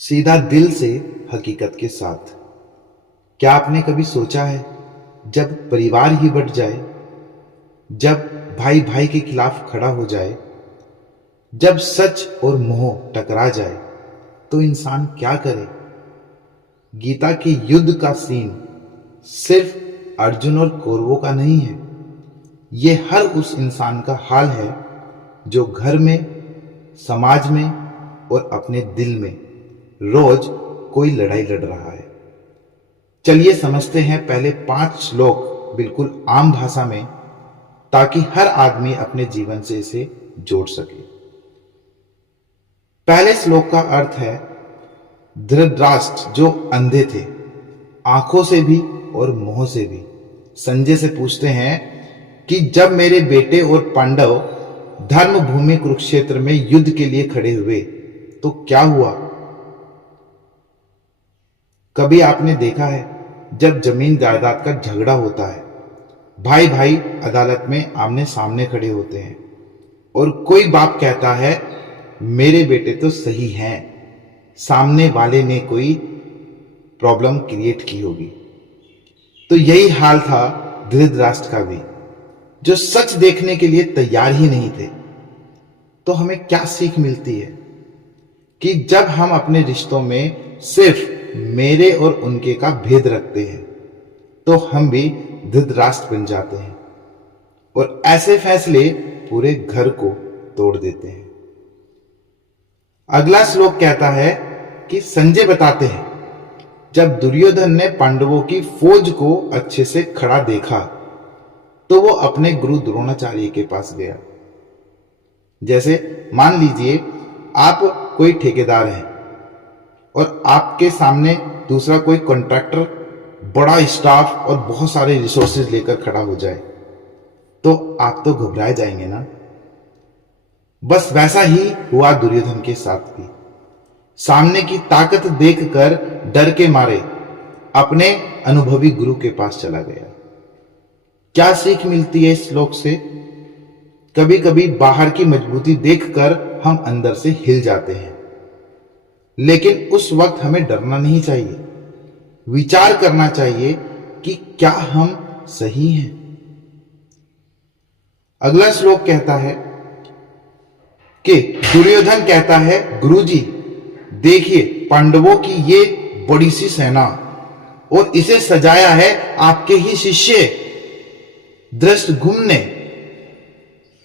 सीधा दिल से, हकीकत के साथ। क्या आपने कभी सोचा है, जब परिवार ही बट जाए, जब भाई भाई के खिलाफ खड़ा हो जाए, जब सच और मोह टकरा जाए, तो इंसान क्या करे? गीता के युद्ध का सीन सिर्फ अर्जुन और कौरवों का नहीं है। ये हर उस इंसान का हाल है जो घर में, समाज में और अपने दिल में रोज कोई लड़ाई लड़ रहा है। चलिए समझते हैं पहले 5 श्लोक बिल्कुल आम भाषा में, ताकि हर आदमी अपने जीवन से इसे जोड़ सके। पहले श्लोक का अर्थ है, धृतराष्ट्र जो अंधे थे, आंखों से भी और मुंह से भी, संजय से पूछते हैं कि जब मेरे बेटे और पांडव धर्म भूमि कुरुक्षेत्र में युद्ध के लिए खड़े हुए तो क्या हुआ? कभी आपने देखा है, जब जमीन जायदाद का झगड़ा होता है, भाई भाई अदालत में आमने सामने खड़े होते हैं और कोई बाप कहता है मेरे बेटे तो सही हैं, सामने वाले ने कोई प्रॉब्लम क्रिएट की होगी। तो यही हाल था धृतराष्ट्र का भी, जो सच देखने के लिए तैयार ही नहीं थे। तो हमें क्या सीख मिलती है कि जब हम अपने रिश्तों में सिर्फ मेरे और उनके का भेद रखते हैं, तो हम भी धृतराष्ट्र बन जाते हैं और ऐसे फैसले पूरे घर को तोड़ देते हैं। अगला श्लोक कहता है कि संजय बताते हैं, जब दुर्योधन ने पांडवों की फौज को अच्छे से खड़ा देखा तो वो अपने गुरु द्रोणाचार्य के पास गया। जैसे मान लीजिए आप कोई ठेकेदार हैं और आपके सामने दूसरा कोई कॉन्ट्रैक्टर बड़ा स्टाफ और बहुत सारे रिसोर्सेज लेकर खड़ा हो जाए, तो आप तो घबराए जाएंगे ना। बस वैसा ही हुआ दुर्योधन के साथ भी। सामने की ताकत देखकर डर के मारे अपने अनुभवी गुरु के पास चला गया। क्या सीख मिलती है इस श्लोक से? कभी कभी बाहर की मजबूती देखकर हम अंदर से हिल जाते हैं, लेकिन उस वक्त हमें डरना नहीं चाहिए। विचार करना चाहिए कि क्या हम सही हैं। अगला श्लोक कहता है कि दुर्योधन कहता है, गुरुजी देखिए पांडवों की ये बड़ी सी सेना, और इसे सजाया है आपके ही शिष्य धृष्टद्युम्न ने।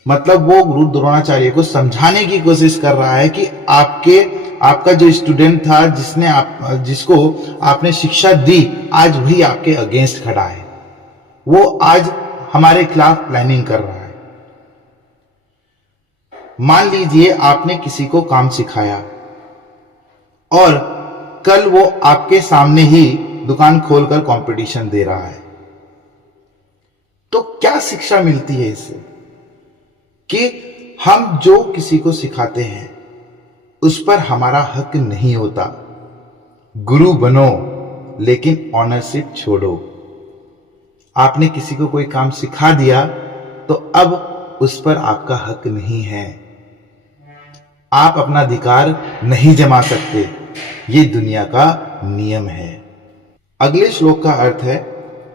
मतलब वो गुरु द्रोणाचार्य को समझाने की कोशिश कर रहा है कि आपका जो स्टूडेंट था, जिसको आपने शिक्षा दी, आज वही आपके अगेंस्ट खड़ा है। वो आज हमारे खिलाफ प्लानिंग कर रहा है। मान लीजिए आपने किसी को काम सिखाया और कल वो आपके सामने ही दुकान खोलकर कंपटीशन दे रहा है, तो क्या शिक्षा मिलती है इससे? कि हम जो किसी को सिखाते हैं उस पर हमारा हक नहीं होता। गुरु बनो लेकिन ऑनरशिप छोड़ो। आपने किसी को कोई काम सिखा दिया तो अब उस पर आपका हक नहीं है। आप अपना अधिकार नहीं जमा सकते, ये दुनिया का नियम है। अगले श्लोक का अर्थ है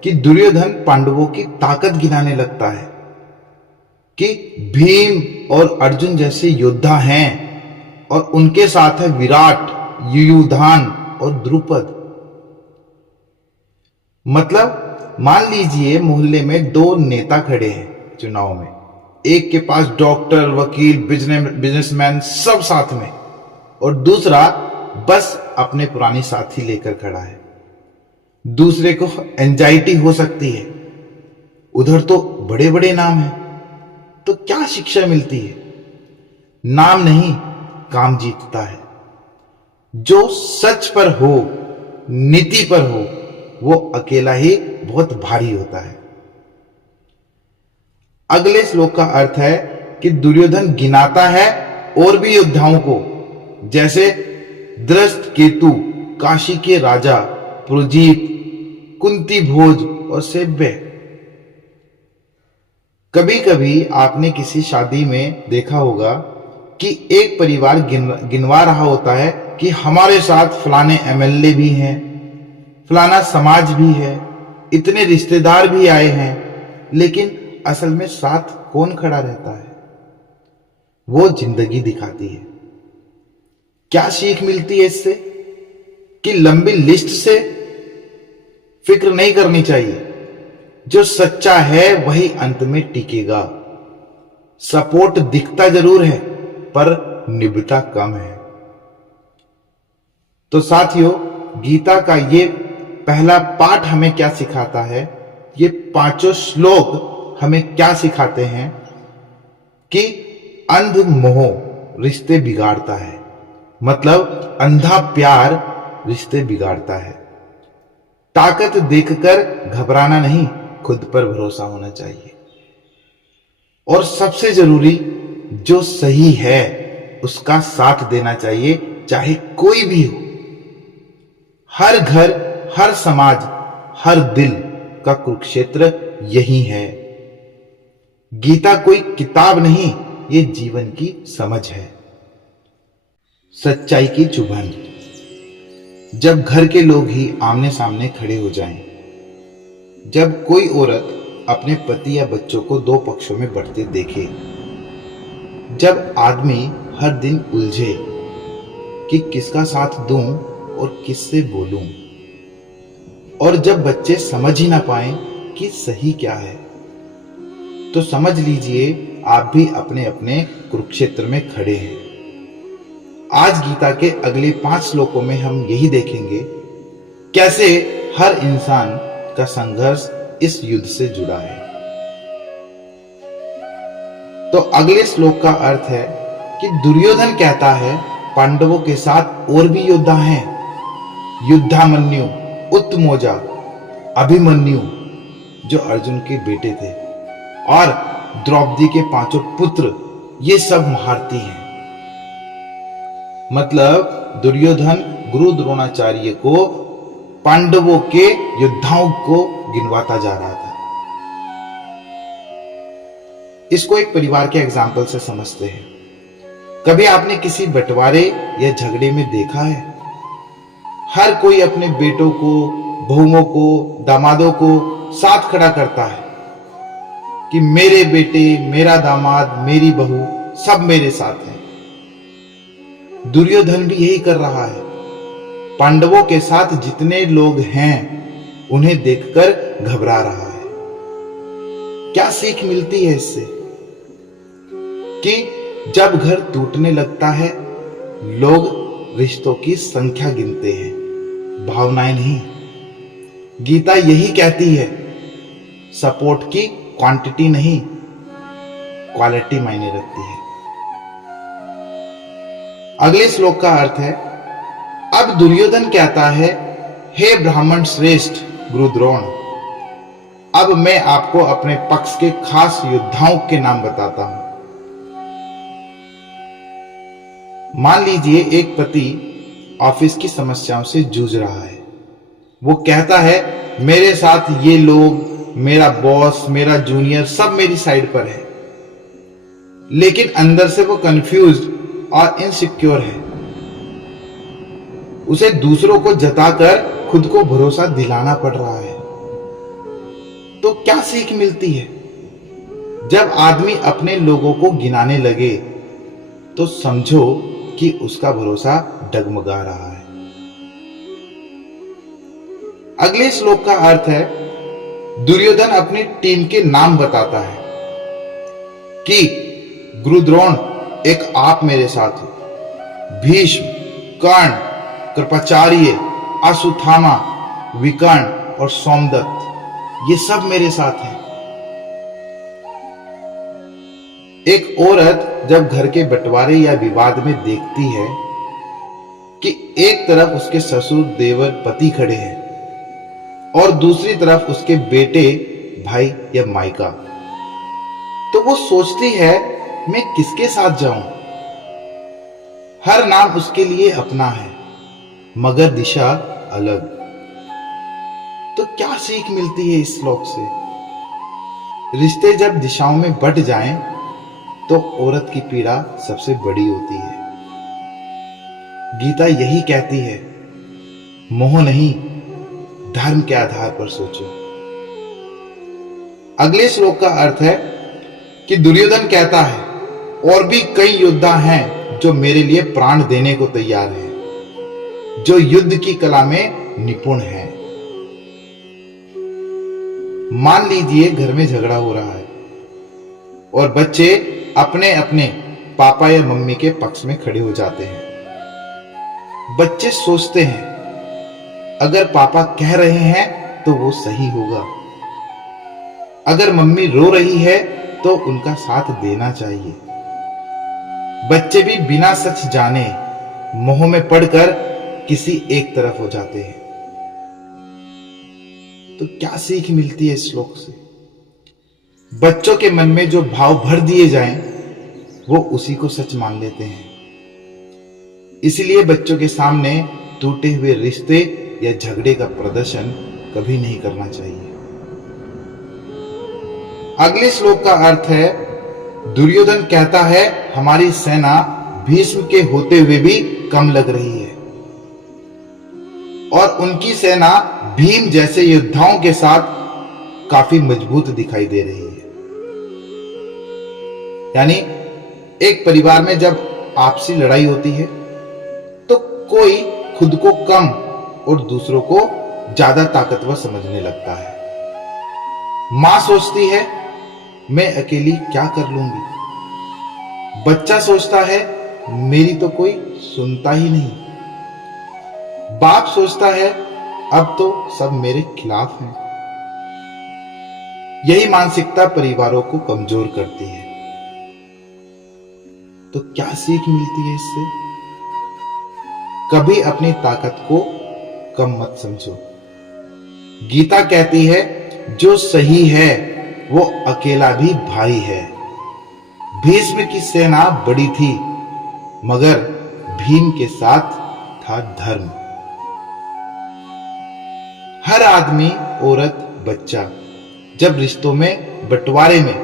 कि दुर्योधन पांडवों की ताकत गिनाने लगता है कि भीम और अर्जुन जैसे योद्धा हैं और उनके साथ है विराट, युयुधान और द्रुपद। मतलब मान लीजिए मोहल्ले में 2 नेता खड़े हैं चुनाव में, एक के पास डॉक्टर, वकील, बिजनेसमैन सब साथ में, और दूसरा बस अपने पुराने साथी लेकर खड़ा है। दूसरे को एंजाइटी हो सकती है, उधर तो बड़े बड़े नाम हैं। तो क्या शिक्षा मिलती है? नाम नहीं, काम जीतता है। जो सच पर हो, नीति पर हो, वो अकेला ही बहुत भारी होता है। अगले श्लोक का अर्थ है कि दुर्योधन गिनाता है और भी योद्धाओं को, जैसे धृष्टकेतु, काशी के राजा, प्रुजीत, कुंती भोज और सेव्य। कभी कभी आपने किसी शादी में देखा होगा कि एक परिवार गिनवा रहा होता है कि हमारे साथ फलाने एमएलए भी हैं, फलाना समाज भी है, इतने रिश्तेदार भी आए हैं, लेकिन असल में साथ कौन खड़ा रहता है? वो जिंदगी दिखाती है। क्या सीख मिलती है इससे? कि लंबी लिस्ट से फिक्र नहीं करनी चाहिए। जो सच्चा है वही अंत में टिकेगा। सपोर्ट दिखता जरूर है पर निभता कम है। तो साथियों, गीता का ये पहला पाठ हमें क्या सिखाता है, ये पांचों श्लोक हमें क्या सिखाते हैं कि अंध मोह रिश्ते बिगाड़ता है। मतलब अंधा प्यार रिश्ते बिगाड़ता है। ताकत देखकर घबराना नहीं, खुद पर भरोसा होना चाहिए। और सबसे जरूरी, जो सही है उसका साथ देना चाहिए, चाहे कोई भी हो। हर घर, हर समाज, हर दिल का कुरुक्षेत्र यही है। गीता कोई किताब नहीं, ये जीवन की समझ है। सच्चाई की चुभन। जब घर के लोग ही आमने सामने खड़े हो जाएं, जब कोई औरत अपने पति या बच्चों को दो पक्षों में बढ़ते देखे, जब आदमी हर दिन उलझे कि किसका साथ दूं और किससे बोलूं, और जब बच्चे समझ ही ना पाए कि सही क्या है, तो समझ लीजिए आप भी अपने अपने कुरुक्षेत्र में खड़े हैं। आज गीता के अगले 5 श्लोकों में हम यही देखेंगे कैसे हर इंसान का संघर्ष इस युद्ध से जुड़ा है। तो अगले श्लोक का अर्थ है कि दुर्योधन कहता है पांडवों के साथ और भी योद्धा हैं। युद्धामन्यु, उत्तमौजा, अभिमन्यु जो अर्जुन के बेटे थे, और द्रौपदी के 5 पुत्र, ये सब महारथी हैं। मतलब दुर्योधन गुरु द्रोणाचार्य को पांडवों के योद्धाओं को गिनवाता जा रहा था। इसको एक परिवार के एग्जाम्पल से समझते हैं। कभी आपने किसी बंटवारे या झगड़े में देखा है, हर कोई अपने बेटों को, बहुओं को, दामादों को साथ खड़ा करता है कि मेरे बेटे, मेरा दामाद, मेरी बहू सब मेरे साथ हैं। दुर्योधन भी यही कर रहा है। पांडवों के साथ जितने लोग हैं उन्हें देखकर घबरा रहा है। क्या सीख मिलती है इससे? कि जब घर टूटने लगता है, लोग रिश्तों की संख्या गिनते हैं, भावनाएं नहीं। गीता यही कहती है, सपोर्ट की क्वांटिटी नहीं, क्वालिटी मायने रखती है। अगले श्लोक का अर्थ है, अब दुर्योधन कहता है, हे ब्राह्मण श्रेष्ठ गुरु द्रोण, अब मैं आपको अपने पक्ष के खास योद्धाओं के नाम बताता हूं। मान लीजिए एक पति ऑफिस की समस्याओं से जूझ रहा है। वो कहता है, मेरे साथ ये लोग, मेरा बॉस, मेरा जूनियर सब मेरी साइड पर है, लेकिन अंदर से वो कंफ्यूज्ड और इनसिक्योर है। उसे दूसरों को जताकर खुद को भरोसा दिलाना पड़ रहा है। तो क्या सीख मिलती है? जब आदमी अपने लोगों को गिनाने लगे तो समझो कि उसका भरोसा डगमगा रहा है। अगले श्लोक का अर्थ है, दुर्योधन अपनी टीम के नाम बताता है कि गुरु द्रोण, एक आप मेरे साथ हो, भीष्म, कर्ण, कृपाचार्य, अश्वत्थामा, विकर्ण और सोमदत्त, ये सब मेरे साथ हैं। एक औरत जब घर के बंटवारे या विवाद में देखती है कि एक तरफ उसके ससुर, देवर, पति खड़े हैं और दूसरी तरफ उसके बेटे, भाई या मायका, तो वो सोचती है मैं किसके साथ जाऊं? हर नाम उसके लिए अपना है, मगर दिशा अलग। तो क्या सीख मिलती है इस श्लोक से? रिश्ते जब दिशाओं में बंट जाएं, तो औरत की पीड़ा सबसे बड़ी होती है। गीता यही कहती है, मोह नहीं, धर्म के आधार पर सोचो। अगले श्लोक का अर्थ है कि दुर्योधन कहता है, और भी कई योद्धा हैं जो मेरे लिए प्राण देने को तैयार हैं, जो युद्ध की कला में निपुण हैं। मान लीजिए घर में झगड़ा हो रहा है और बच्चे अपने अपने पापा या मम्मी के पक्ष में खड़े हो जाते हैं। बच्चे सोचते हैं, अगर पापा कह रहे हैं तो वो सही होगा, अगर मम्मी रो रही है तो उनका साथ देना चाहिए। बच्चे भी बिना सच जाने मोह में पड़कर किसी एक तरफ हो जाते हैं। तो क्या सीख मिलती है इस श्लोक से? बच्चों के मन में जो भाव भर दिए जाएं, वो उसी को सच मान लेते हैं। इसलिए बच्चों के सामने टूटे हुए रिश्ते या झगड़े का प्रदर्शन कभी नहीं करना चाहिए। अगले श्लोक का अर्थ है, दुर्योधन कहता है, हमारी सेना भीष्म के होते हुए भी कम लग रही है और उनकी सेना भीम जैसे योद्धाओं के साथ काफी मजबूत दिखाई दे रही है। यानी एक परिवार में जब आपसी लड़ाई होती है तो कोई खुद को कम और दूसरों को ज्यादा ताकतवर समझने लगता है। मां सोचती है, मैं अकेली क्या कर लूंगी। बच्चा सोचता है, मेरी तो कोई सुनता ही नहीं। बाप सोचता है, अब तो सब मेरे खिलाफ हैं। यही मानसिकता परिवारों को कमजोर करती है। तो क्या सीख मिलती है इससे? कभी अपनी ताकत को कम मत समझो। गीता कहती है, जो सही है वो अकेला भी भारी है। भीष्म की सेना बड़ी थी, मगर भीम के साथ था धर्म। हर आदमी, औरत, बच्चा जब रिश्तों में बंटवारे में,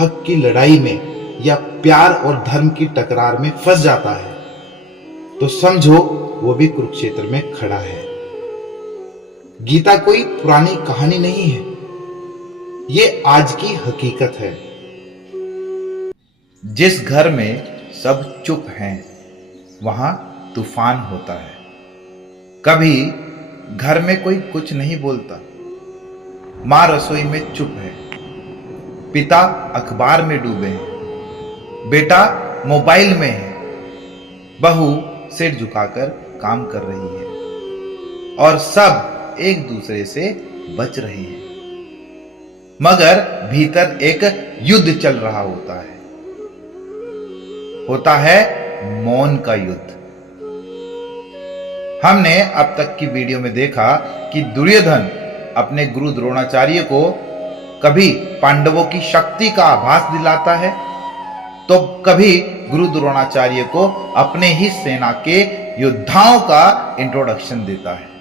हक की लड़ाई में या प्यार और धर्म की टकरार में फंस जाता है, तो समझो वो भी कुरुक्षेत्र में खड़ा है। गीता कोई पुरानी कहानी नहीं है, ये आज की हकीकत है। जिस घर में सब चुप हैं, वहां तूफान होता है। कभी घर में कोई कुछ नहीं बोलता, मां रसोई में चुप है, पिता अखबार में डूबे हैं, बेटा मोबाइल में है, बहू सिर झुकाकर काम कर रही है और सब एक दूसरे से बच रहे हैं, मगर भीतर एक युद्ध चल रहा होता है मौन का युद्ध। हमने अब तक की वीडियो में देखा कि दुर्योधन अपने गुरु द्रोणाचार्य को कभी पांडवों की शक्ति का आभास दिलाता है, तो कभी गुरु द्रोणाचार्य को अपने ही सेना के योद्धाओं का इंट्रोडक्शन देता है।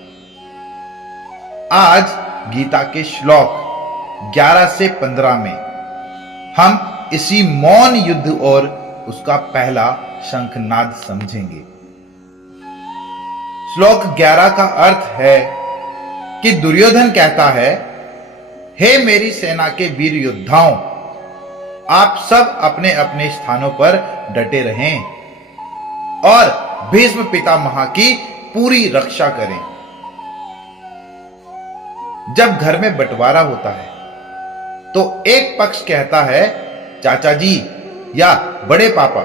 आज गीता के श्लोक 11 से 15 में हम इसी मौन युद्ध और उसका पहला शंखनाद समझेंगे। श्लोक 11 का अर्थ है कि दुर्योधन कहता है, हे मेरी सेना के वीर योद्धाओं, आप सब अपने अपने स्थानों पर डटे रहें और भीष्म पितामह की पूरी रक्षा करें। जब घर में बंटवारा होता है तो एक पक्ष कहता है, चाचा जी या बड़े पापा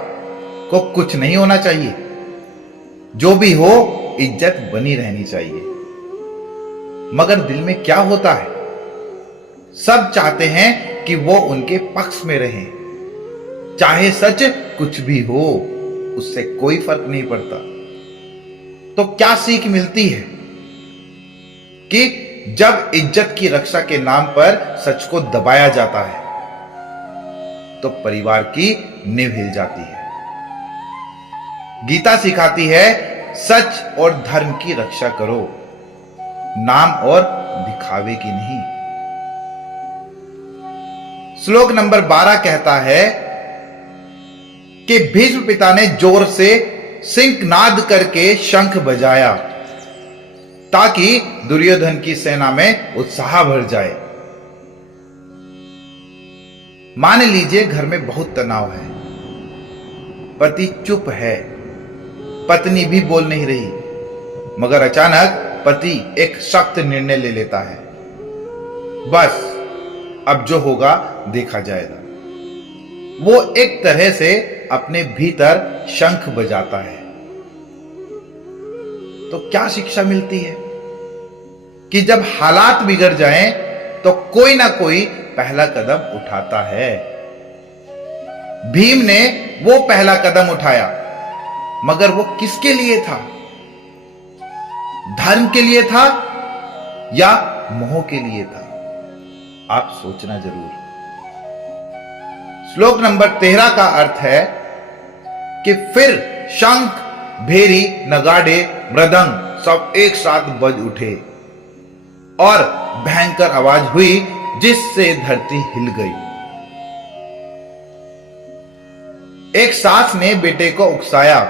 को कुछ नहीं होना चाहिए, जो भी हो इज्जत बनी रहनी चाहिए। मगर दिल में क्या होता है? सब चाहते हैं कि वो उनके पक्ष में रहें, चाहे सच कुछ भी हो, उससे कोई फर्क नहीं पड़ता। तो क्या सीख मिलती है कि जब इज्जत की रक्षा के नाम पर सच को दबाया जाता है तो परिवार की नींव हिल जाती है। गीता सिखाती है, सच और धर्म की रक्षा करो, नाम और दिखावे की नहीं। श्लोक नंबर 12 कहता है कि भीष्म पिता ने जोर से सिंहनाद करके शंख बजाया ताकि दुर्योधन की सेना में उत्साह भर जाए। मान लीजिए घर में बहुत तनाव है, पति चुप है, पत्नी भी बोल नहीं रही, मगर अचानक पति एक सख्त निर्णय ले लेता है, बस अब जो होगा देखा जाएगा। वो एक तरह से अपने भीतर शंख बजाता है। तो क्या शिक्षा मिलती है कि जब हालात बिगड़ जाएं तो कोई ना कोई पहला कदम उठाता है। भीम ने वो पहला कदम उठाया, मगर वो किसके लिए था? धर्म के लिए था या मोह के लिए था? आप सोचना जरूर। श्लोक नंबर 13 का अर्थ है कि फिर शंख, भेरी, नगाड़े, मृदंग सब एक साथ बज उठे और भयंकर आवाज हुई जिससे धरती हिल गई। एक सास ने बेटे को उकसाया,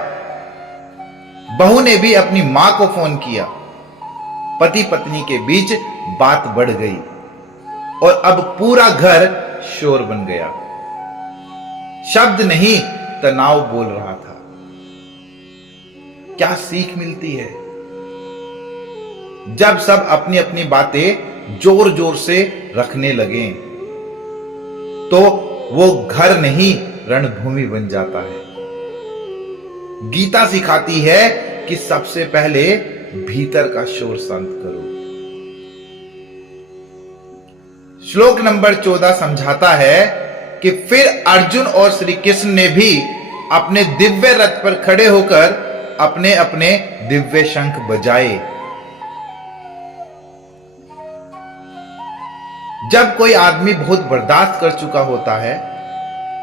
बहू ने भी अपनी मां को फोन किया। पति पत्नी के बीच बात बढ़ गई और अब पूरा घर शोर बन गया। शब्द नहीं, तनाव बोल रहा था। क्या सीख मिलती है? जब सब अपनी अपनी बातें जोर जोर से रखने लगे तो वो घर नहीं रणभूमि बन जाता है। गीता सिखाती है कि सबसे पहले भीतर का शोर शांत करो। श्लोक नंबर 14 समझाता है कि फिर अर्जुन और श्री कृष्ण ने भी अपने दिव्य रथ पर खड़े होकर अपने अपने दिव्य शंख बजाए। जब कोई आदमी बहुत बर्दाश्त कर चुका होता है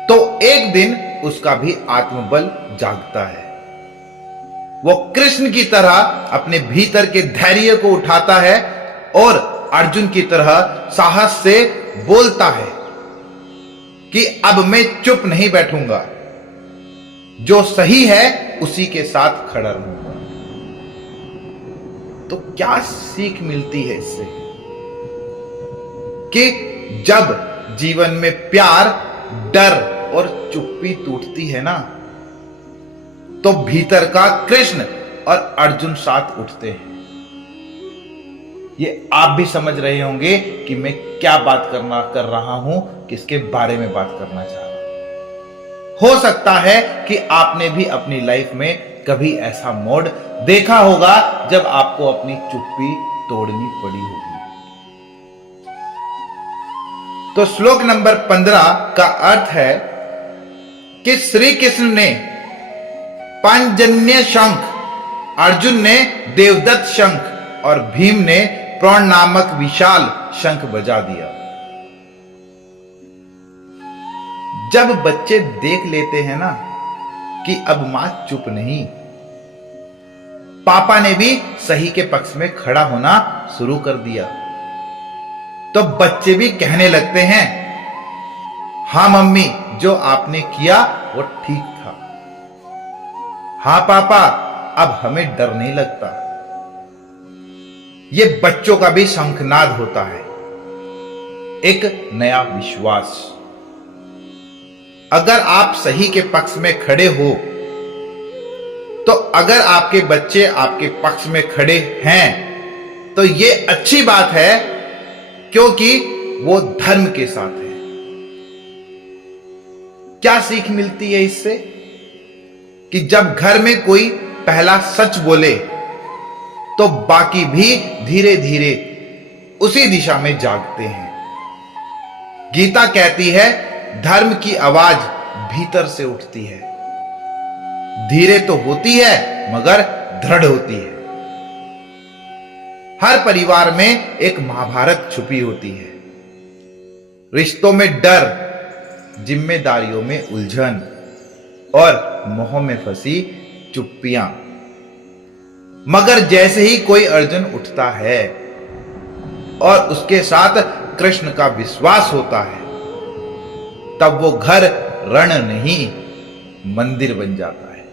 तो एक दिन उसका भी आत्मबल जागता है। वो कृष्ण की तरह अपने भीतर के धैर्य को उठाता है और अर्जुन की तरह साहस से बोलता है कि अब मैं चुप नहीं बैठूंगा, जो सही है उसी के साथ खड़ा रहूंगा। तो क्या सीख मिलती है इससे? कि जब जीवन में प्यार, डर और चुप्पी टूटती है ना, तो भीतर का कृष्ण और अर्जुन साथ उठते हैं। ये आप भी समझ रहे होंगे कि मैं क्या बात कर रहा हूं, किसके बारे में बात करना चाह रहा हूं। हो सकता है कि आपने भी अपनी लाइफ में कभी ऐसा मोड़ देखा होगा जब आपको अपनी चुप्पी तोड़नी पड़ी होगी। तो श्लोक नंबर 15 का अर्थ है कि श्री कृष्ण ने पांजन्य शंख, अर्जुन ने देवदत्त शंख और भीम ने प्रण नामक विशाल शंख बजा दिया। जब बच्चे देख लेते हैं ना कि अब मां चुप नहीं, पापा ने भी सही के पक्ष में खड़ा होना शुरू कर दिया, तो बच्चे भी कहने लगते हैं, हां मम्मी, जो आपने किया वो ठीक था। हां पापा, अब हमें डर नहीं लगता। ये बच्चों का भी शंखनाद होता है, एक नया विश्वास। अगर आप सही के पक्ष में खड़े हो, तो अगर आपके बच्चे आपके पक्ष में खड़े हैं तो ये अच्छी बात है, क्योंकि वो धर्म के साथ है। क्या सीख मिलती है इससे? कि जब घर में कोई पहला सच बोले तो बाकी भी धीरे धीरे उसी दिशा में जागते हैं। गीता कहती है, धर्म की आवाज भीतर से उठती है, धीरे तो होती है मगर दृढ़ होती है। हर परिवार में एक महाभारत छुपी होती है। रिश्तों में डर, जिम्मेदारियों में उलझन और मोह में फंसी चुप्पियां। मगर जैसे ही कोई अर्जुन उठता है और उसके साथ कृष्ण का विश्वास होता है, तब वो घर रण नहीं मंदिर बन जाता है।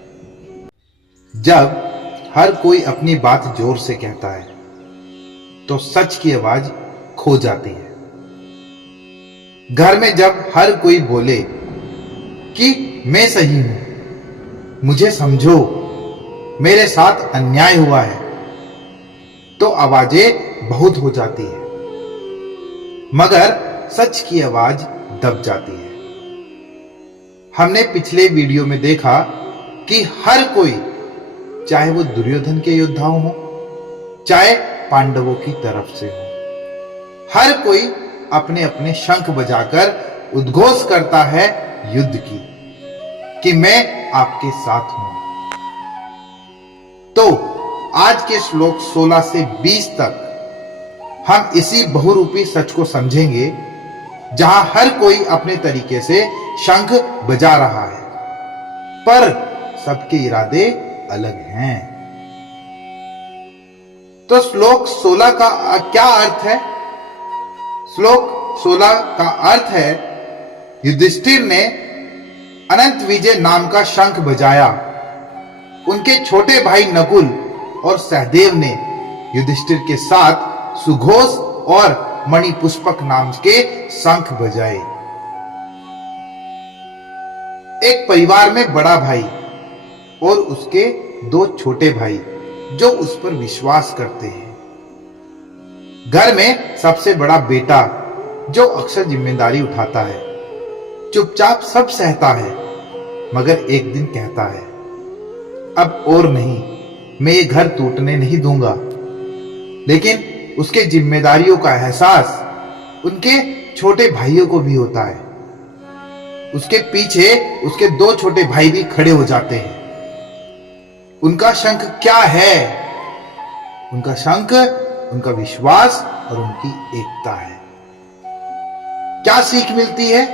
जब हर कोई अपनी बात जोर से कहता है तो सच की आवाज खो जाती है। घर में जब हर कोई बोले कि मैं सही हूं, मुझे समझो, मेरे साथ अन्याय हुआ है, तो आवाजें बहुत हो जाती है, मगर सच की आवाज दब जाती है। हमने पिछले वीडियो में देखा कि हर कोई, चाहे वो दुर्योधन के योद्धाओं हो, चाहे पांडवों की तरफ से हो, हर कोई अपने अपने शंख बजाकर उद्घोष करता है युद्ध की, कि मैं आपके साथ हूं। तो आज के श्लोक 16 से 20 तक हम इसी बहुरूपी सच को समझेंगे, जहां हर कोई अपने तरीके से शंख बजा रहा है, पर सबके इरादे अलग हैं। तो श्लोक 16 का क्या अर्थ है? श्लोक 16 का अर्थ है, युधिष्ठिर ने अनंत विजय नाम का शंख बजाया। उनके छोटे भाई नकुल और सहदेव ने युधिष्ठिर के साथ सुघोष और मणिपुष्पक नाम के शंख बजाए। एक परिवार में बड़ा भाई और उसके 2 छोटे भाई जो उस पर विश्वास करते हैं। घर में सबसे बड़ा बेटा जो अक्सर जिम्मेदारी उठाता है, चुपचाप सब सहता है, मगर एक दिन कहता है, अब और नहीं, मैं ये घर टूटने नहीं दूंगा। लेकिन उसके जिम्मेदारियों का एहसास उनके छोटे भाइयों को भी होता है। उसके पीछे उसके 2 छोटे भाई भी खड़े हो जाते हैं। उनका शंख क्या है? उनका शंख उनका विश्वास और उनकी एकता है। क्या सीख मिलती है?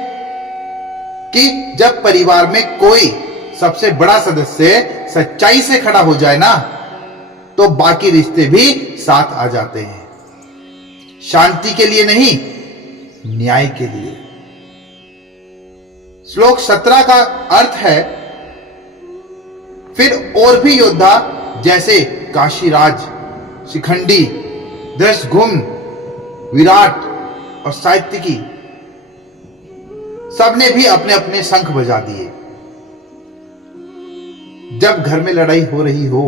कि जब परिवार में कोई सबसे बड़ा सदस्य सच्चाई से खड़ा हो जाए ना, तो बाकी रिश्ते भी साथ आ जाते हैं। शांति के लिए नहीं, न्याय के लिए। श्लोक 17 का अर्थ है, फिर और भी योद्धा जैसे काशीराज, शिखंडी, दृष्टद्युम्न, विराट और सात्यकी, सबने भी अपने अपने शंख बजा दिए। जब घर में लड़ाई हो रही हो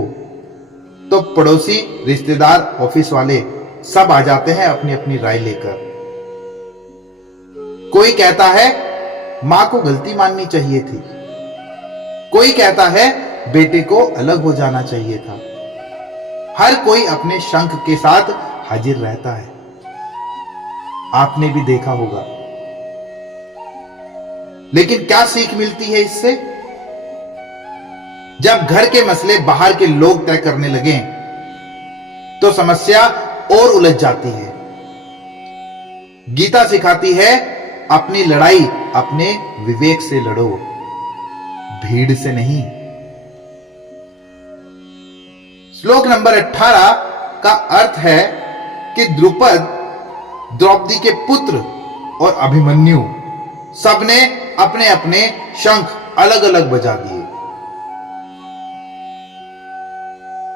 तो पड़ोसी, रिश्तेदार, ऑफिस वाले सब आ जाते हैं अपनी अपनी राय लेकर। कोई कहता है मां को गलती माननी चाहिए थी, कोई कहता है बेटे को अलग हो जाना चाहिए था। हर कोई अपने शंख के साथ हाजिर रहता है। आपने भी देखा होगा। लेकिन क्या सीख मिलती है इससे? जब घर के मसले बाहर के लोग तय करने लगे तो समस्या और उलझ जाती है। गीता सिखाती है, अपनी लड़ाई अपने विवेक से लड़ो, भीड़ से नहीं। श्लोक नंबर 18 का अर्थ है कि द्रुपद, द्रौपदी के पुत्र और अभिमन्यु सबने अपने अपने शंख अलग अलग बजा दिए।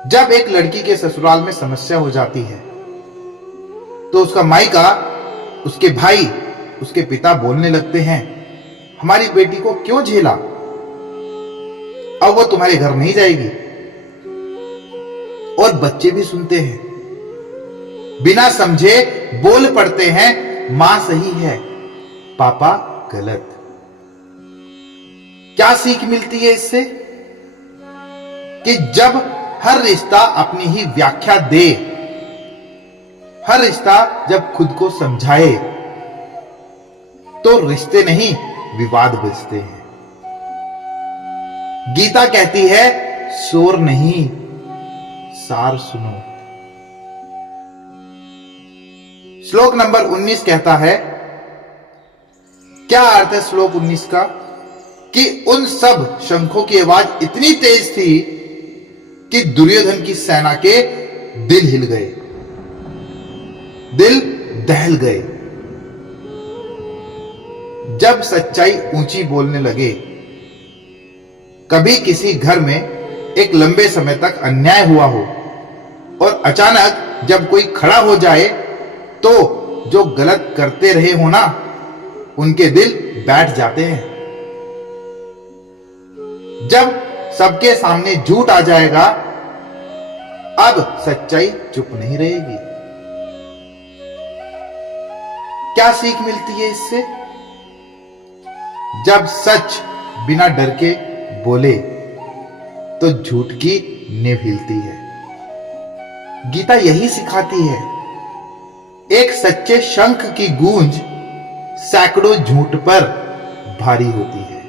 जब एक लड़की के ससुराल में समस्या हो जाती है तो उसका मायका, उसके भाई, उसके पिता बोलने लगते हैं, हमारी बेटी को क्यों झेला, अब वो तुम्हारे घर नहीं जाएगी। और बच्चे भी सुनते हैं, बिना समझे बोल पड़ते हैं, मां सही है, पापा गलत। क्या सीख मिलती है इससे? कि जब हर रिश्ता अपनी ही व्याख्या दे, हर रिश्ता जब खुद को समझाए, तो रिश्ते नहीं विवाद बचते हैं। गीता कहती है, शोर नहीं, सार सुनो। श्लोक नंबर 19 कहता है, क्या अर्थ है श्लोक 19 का? कि उन सब शंखों की आवाज इतनी तेज थी कि दुर्योधन की सेना के दिल हिल गए, दिल दहल गए। जब सच्चाई ऊंची बोलने लगे, कभी किसी घर में एक लंबे समय तक अन्याय हुआ हो और अचानक जब कोई खड़ा हो जाए तो जो गलत करते रहे हो ना, उनके दिल बैठ जाते हैं। जब सबके सामने झूठ आ जाएगा, अब सच्चाई चुप नहीं रहेगी। क्या सीख मिलती है इससे? जब सच बिना डर के बोले तो झूठ की नींव हिलती है। गीता यही सिखाती है। एक सच्चे शंख की गूंज सैकड़ों झूठ पर भारी होती है।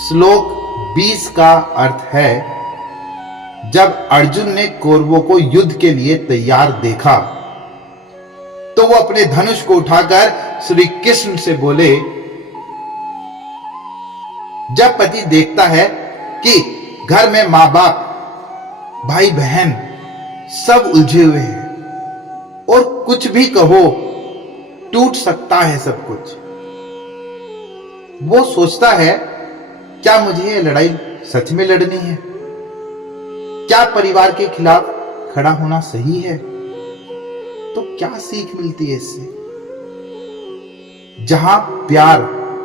श्लोक 20 का अर्थ है, जब अर्जुन ने कौरवों को युद्ध के लिए तैयार देखा तो वो अपने धनुष को उठाकर श्री कृष्ण से बोले, जब पति देखता है कि घर में मां बाप, भाई बहन सब उलझे हुए हैं और कुछ भी कहो टूट सकता है सब कुछ, वो सोचता है, क्या मुझे ये लड़ाई सच में लड़नी है? क्या परिवार के खिलाफ खड़ा होना सही है? तो क्या सीख मिलती है इससे? जहां प्यार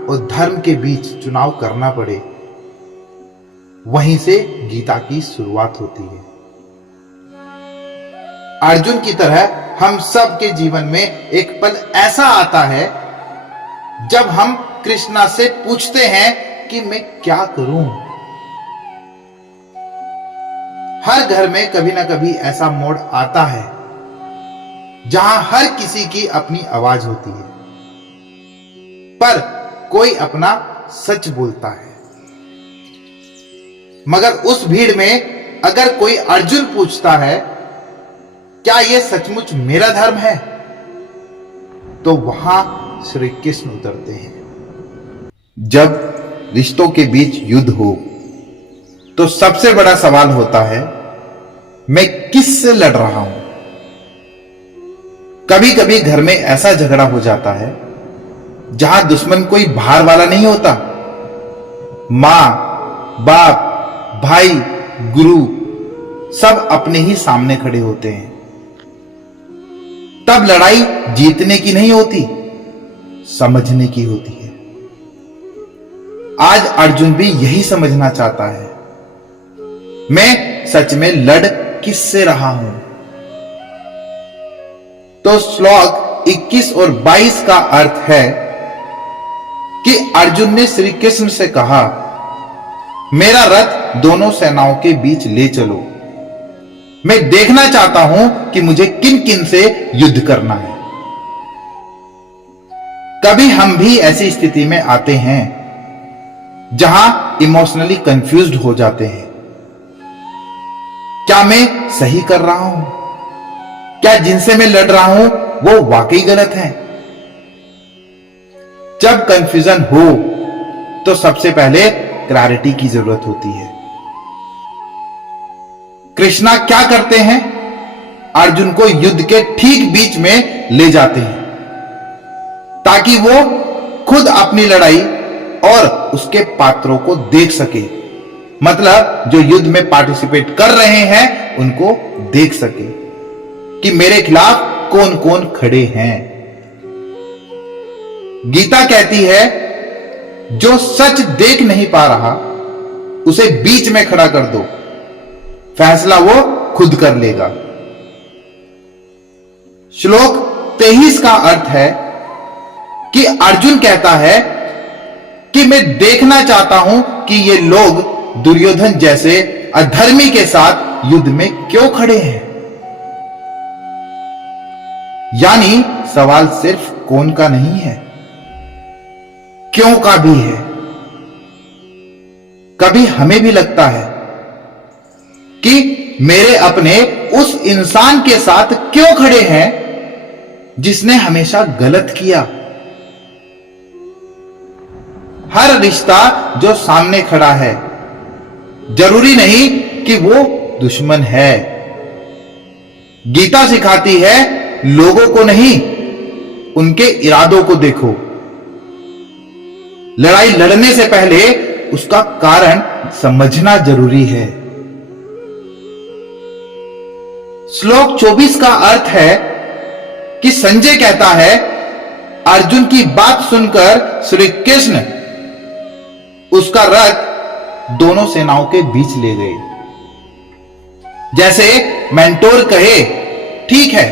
और धर्म के बीच चुनाव करना पड़े, वहीं से गीता की शुरुआत होती है। अर्जुन की तरह हम सब के जीवन में एक पल ऐसा आता है जब हम कृष्णा से पूछते हैं कि मैं क्या करूं। हर घर में कभी ना कभी ऐसा मोड़ आता है जहां हर किसी की अपनी आवाज होती है, पर कोई अपना सच बोलता है। मगर उस भीड़ में अगर कोई अर्जुन पूछता है, क्या यह सचमुच मेरा धर्म है? तो वहां श्री कृष्ण उतरते हैं। जब रिश्तों के बीच युद्ध हो तो सबसे बड़ा सवाल होता है, मैं किससे लड़ रहा हूं? कभी कभी घर में ऐसा झगड़ा हो जाता है जहां दुश्मन कोई बाहर वाला नहीं होता। मां, बाप, भाई, गुरु सब अपने ही सामने खड़े होते हैं। तब लड़ाई जीतने की नहीं होती, समझने की होती है। आज अर्जुन भी यही समझना चाहता है, मैं सच में लड़ किससे रहा हूं? तो श्लोक 21 और 22 का अर्थ है कि अर्जुन ने श्री कृष्ण से कहा, मेरा रथ दोनों सेनाओं के बीच ले चलो। मैं देखना चाहता हूं कि मुझे किन किन से युद्ध करना है। कभी हम भी ऐसी स्थिति में आते हैं जहां इमोशनली कंफ्यूज्ड हो जाते हैं। क्या मैं सही कर रहा हूं? क्या जिनसे मैं लड़ रहा हूं वो वाकई गलत है? जब कंफ्यूजन हो तो सबसे पहले क्लैरिटी की जरूरत होती है। कृष्णा क्या करते हैं? अर्जुन को युद्ध के ठीक बीच में ले जाते हैं ताकि वो खुद अपनी लड़ाई और उसके पात्रों को देख सके। मतलब जो युद्ध में पार्टिसिपेट कर रहे हैं उनको देख सके कि मेरे खिलाफ कौन कौन खड़े हैं। गीता कहती है, जो सच देख नहीं पा रहा उसे बीच में खड़ा कर दो, फैसला वो खुद कर लेगा। श्लोक 23 का अर्थ है कि अर्जुन कहता है कि मैं देखना चाहता हूं कि ये लोग दुर्योधन जैसे अधर्मी के साथ युद्ध में क्यों खड़े हैं। यानी सवाल सिर्फ कौन का नहीं है, क्यों का भी है। कभी हमें भी लगता है कि मेरे अपने उस इंसान के साथ क्यों खड़े हैं जिसने हमेशा गलत किया। हर रिश्ता जो सामने खड़ा है जरूरी नहीं कि वो दुश्मन है। गीता सिखाती है, लोगों को नहीं उनके इरादों को देखो। लड़ाई लड़ने से पहले उसका कारण समझना जरूरी है। श्लोक 24 का अर्थ है कि संजय कहता है, अर्जुन की बात सुनकर श्री कृष्ण उसका रथ दोनों सेनाओं के बीच ले गए। जैसे मेंटोर कहे, ठीक है,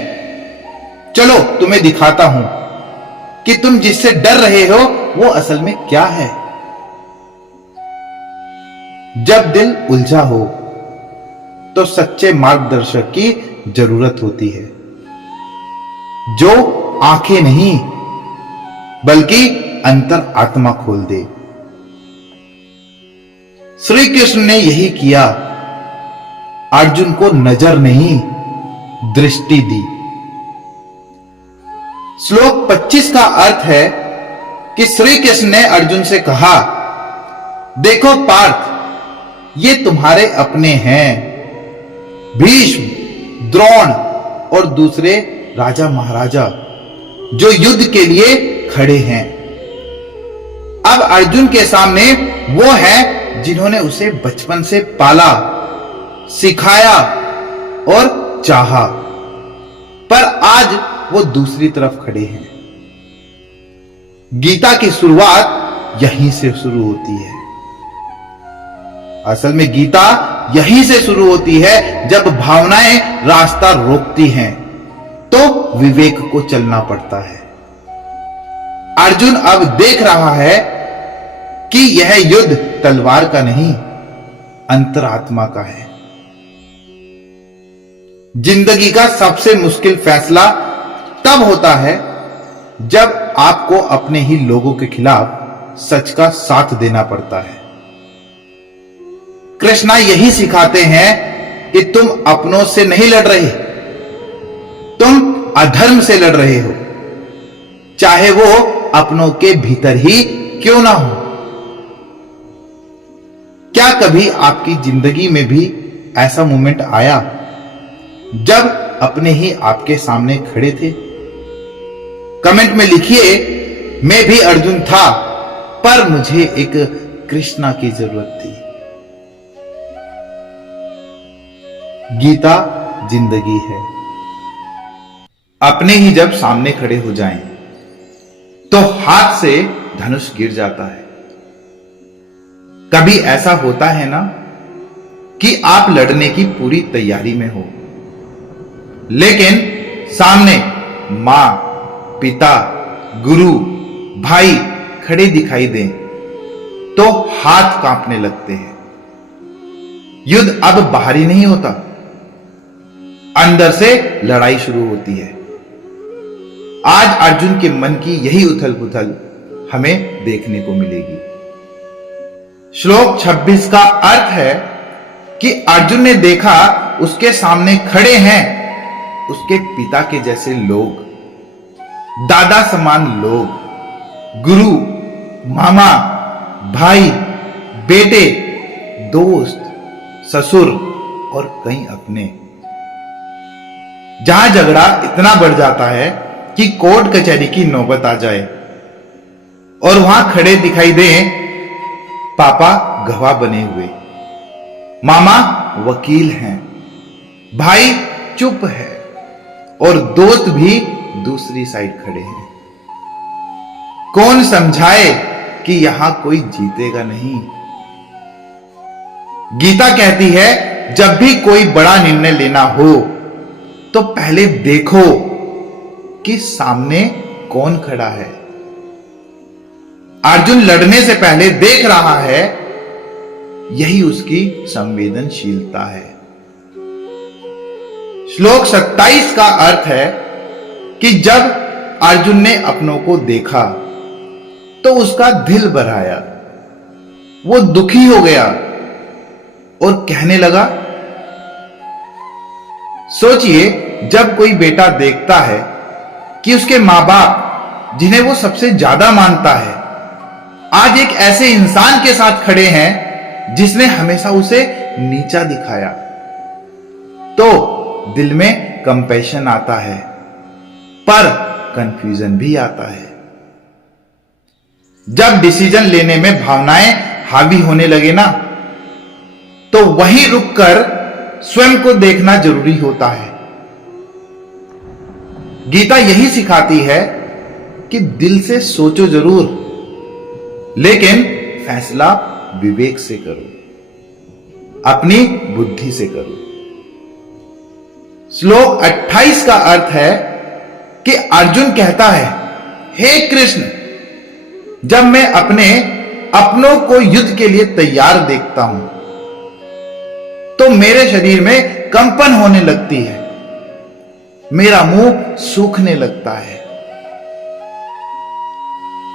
चलो तुम्हें दिखाता हूं कि तुम जिससे डर रहे हो वो असल में क्या है। जब दिल उलझा हो तो सच्चे मार्गदर्शक की जरूरत होती है, जो आंखें नहीं बल्कि अंतर आत्मा खोल दे। श्री कृष्ण ने यही किया, अर्जुन को नजर नहीं दृष्टि दी। श्लोक 25 का अर्थ है कि श्री कृष्ण ने अर्जुन से कहा, देखो पार्थ, ये तुम्हारे अपने हैं, भीष्म, द्रोण और दूसरे राजा महाराजा जो युद्ध के लिए खड़े हैं। अब अर्जुन के सामने वो है जिन्होंने उसे बचपन से पाला, सिखाया और चाहा, पर आज वो दूसरी तरफ खड़े हैं। गीता की शुरुआत यहीं से शुरू होती है। असल में गीता यहीं से शुरू होती है। जब भावनाएं रास्ता रोकती हैं तो विवेक को चलना पड़ता है। अर्जुन अब देख रहा है कि यह युद्ध तलवार का नहीं, अंतरात्मा का है। जिंदगी का सबसे मुश्किल फैसला तब होता है जब आपको अपने ही लोगों के खिलाफ सच का साथ देना पड़ता है। कृष्णा यही सिखाते हैं कि तुम अपनों से नहीं लड़ रहे, तुम अधर्म से लड़ रहे हो, चाहे वो अपनों के भीतर ही क्यों ना हो। क्या कभी आपकी जिंदगी में भी ऐसा मोमेंट आया जब अपने ही आपके सामने खड़े थे? कमेंट में लिखिए, मैं भी अर्जुन था पर मुझे एक कृष्णा की जरूरत थी। गीता जिंदगी है। अपने ही जब सामने खड़े हो जाएं तो हाथ से धनुष गिर जाता है। कभी ऐसा होता है ना कि आप लड़ने की पूरी तैयारी में हो, लेकिन सामने मां, पिता, गुरु, भाई खड़े दिखाई दें तो हाथ कांपने लगते हैं। युद्ध अब बाहरी नहीं होता, अंदर से लड़ाई शुरू होती है। आज अर्जुन के मन की यही उथल पुथल हमें देखने को मिलेगी। श्लोक 26 का अर्थ है कि अर्जुन ने देखा उसके सामने खड़े हैं उसके पिता के जैसे लोग, दादा समान लोग, गुरु, मामा, भाई, बेटे, दोस्त, ससुर और कई अपने। जहां झगड़ा इतना बढ़ जाता है कि कोर्ट कचहरी की नौबत आ जाए और वहां खड़े दिखाई दें पापा गवाह बने हुए, मामा वकील हैं, भाई चुप है और दोस्त भी दूसरी साइड खड़े हैं। कौन समझाए कि यहां कोई जीतेगा नहीं। गीता कहती है जब भी कोई बड़ा निर्णय लेना हो तो पहले देखो कि सामने कौन खड़ा है। अर्जुन लड़ने से पहले देख रहा है, यही उसकी संवेदनशीलता है। श्लोक 27 का अर्थ है कि जब अर्जुन ने अपनों को देखा तो उसका दिल भर आया, वो दुखी हो गया और कहने लगा, सोचिए जब कोई बेटा देखता है कि उसके मां बाप जिन्हें वो सबसे ज्यादा मानता है आज एक ऐसे इंसान के साथ खड़े हैं जिसने हमेशा उसे नीचा दिखाया, तो दिल में कंपैशन आता है पर कंफ्यूजन भी आता है। जब डिसीजन लेने में भावनाएं हावी होने लगे ना, तो वहीं रुककर स्वयं को देखना जरूरी होता है। गीता यही सिखाती है कि दिल से सोचो जरूर, लेकिन फैसला विवेक से करो, अपनी बुद्धि से करो। श्लोक 28 का अर्थ है कि अर्जुन कहता है, हे कृष्ण, जब मैं अपनों को युद्ध के लिए तैयार देखता हूं तो मेरे शरीर में कंपन होने लगती है, मेरा मुंह सूखने लगता है।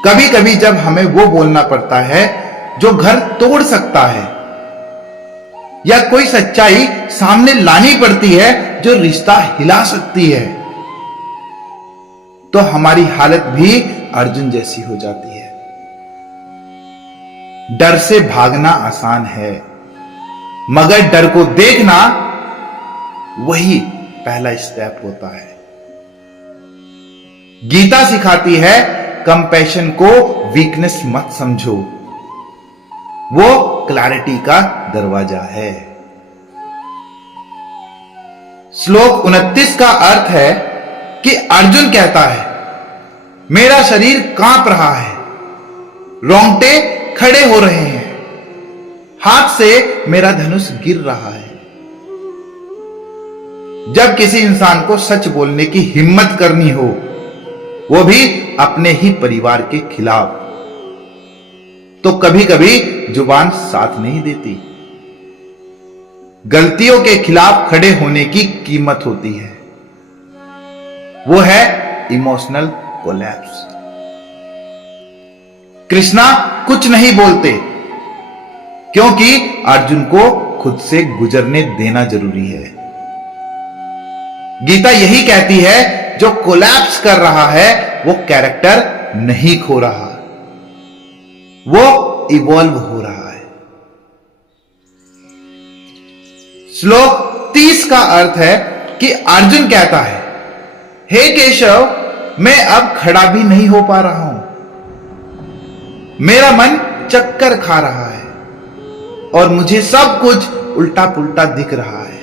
कभी कभी जब हमें वो बोलना पड़ता है जो घर तोड़ सकता है, या कोई सच्चाई सामने लानी पड़ती है जो रिश्ता हिला सकती है, तो हमारी हालत भी अर्जुन जैसी हो जाती है। डर से भागना आसान है, मगर डर को देखना वही पहला स्टेप होता है। गीता सिखाती है, कंपैशन को वीकनेस मत समझो, वो क्लैरिटी का दरवाजा है। श्लोक 29 का अर्थ है कि अर्जुन कहता है, मेरा शरीर कांप रहा है, रोंगटे खड़े हो रहे हैं, हाथ से मेरा धनुष गिर रहा है। जब किसी इंसान को सच बोलने की हिम्मत करनी हो, वो भी अपने ही परिवार के खिलाफ, तो कभी कभी जुबान साथ नहीं देती। गलतियों के खिलाफ खड़े होने की कीमत होती है, वो है इमोशनल कोलैप्स। कृष्णा कुछ नहीं बोलते क्योंकि अर्जुन को खुद से गुजरने देना जरूरी है। गीता यही कहती है, जो कोलैप्स कर रहा है वो कैरेक्टर नहीं खो रहा, वो इवॉल्व हो रहा है। श्लोक 30 का अर्थ है कि अर्जुन कहता है, हे केशव, मैं अब खड़ा भी नहीं हो पा रहा हूं, मेरा मन चक्कर खा रहा है और मुझे सब कुछ उल्टा पुल्टा दिख रहा है।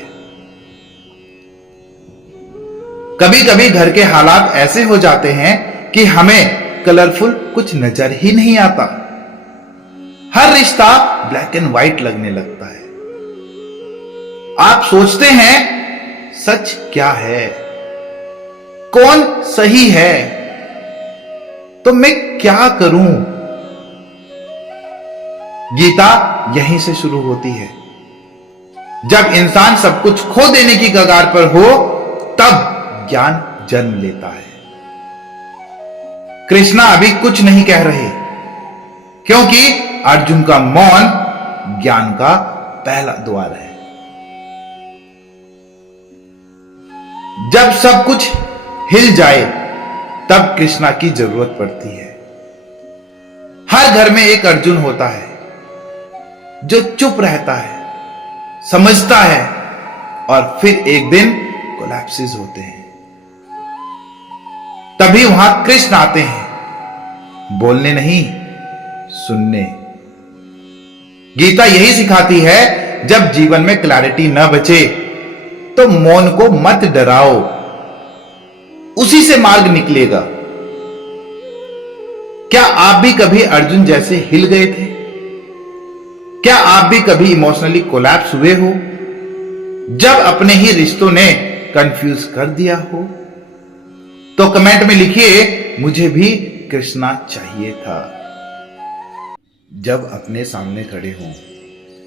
कभी कभी घर के हालात ऐसे हो जाते हैं कि हमें कलरफुल कुछ नजर ही नहीं आता, हर रिश्ता ब्लैक एंड व्हाइट लगने लगता है। आप सोचते हैं, सच क्या है, कौन सही है, तो मैं क्या करूं? गीता यहीं से शुरू होती है। जब इंसान सब कुछ खो देने की कगार पर हो, तब ज्ञान जन्म लेता है। कृष्णा अभी कुछ नहीं कह रहे, क्योंकि अर्जुन का मौन ज्ञान का पहला द्वार है। जब सब कुछ हिल जाए, तब कृष्णा की जरूरत पड़ती है। हर घर में एक अर्जुन होता है जो चुप रहता है, समझता है, और फिर एक दिन कोलैप्सेस होते हैं। तभी वहां कृष्ण आते हैं, बोलने नहीं, सुनने। गीता यही सिखाती है, जब जीवन में क्लैरिटी न बचे तो मौन को मत डराओ, उसी से मार्ग निकलेगा। क्या आप भी कभी अर्जुन जैसे हिल गए थे? क्या आप भी कभी इमोशनली कोलैप्स हुए हो, जब अपने ही रिश्तों ने कंफ्यूज कर दिया हो? तो कमेंट में लिखिए, मुझे भी कृष्णा चाहिए था। जब अपने सामने खड़े हों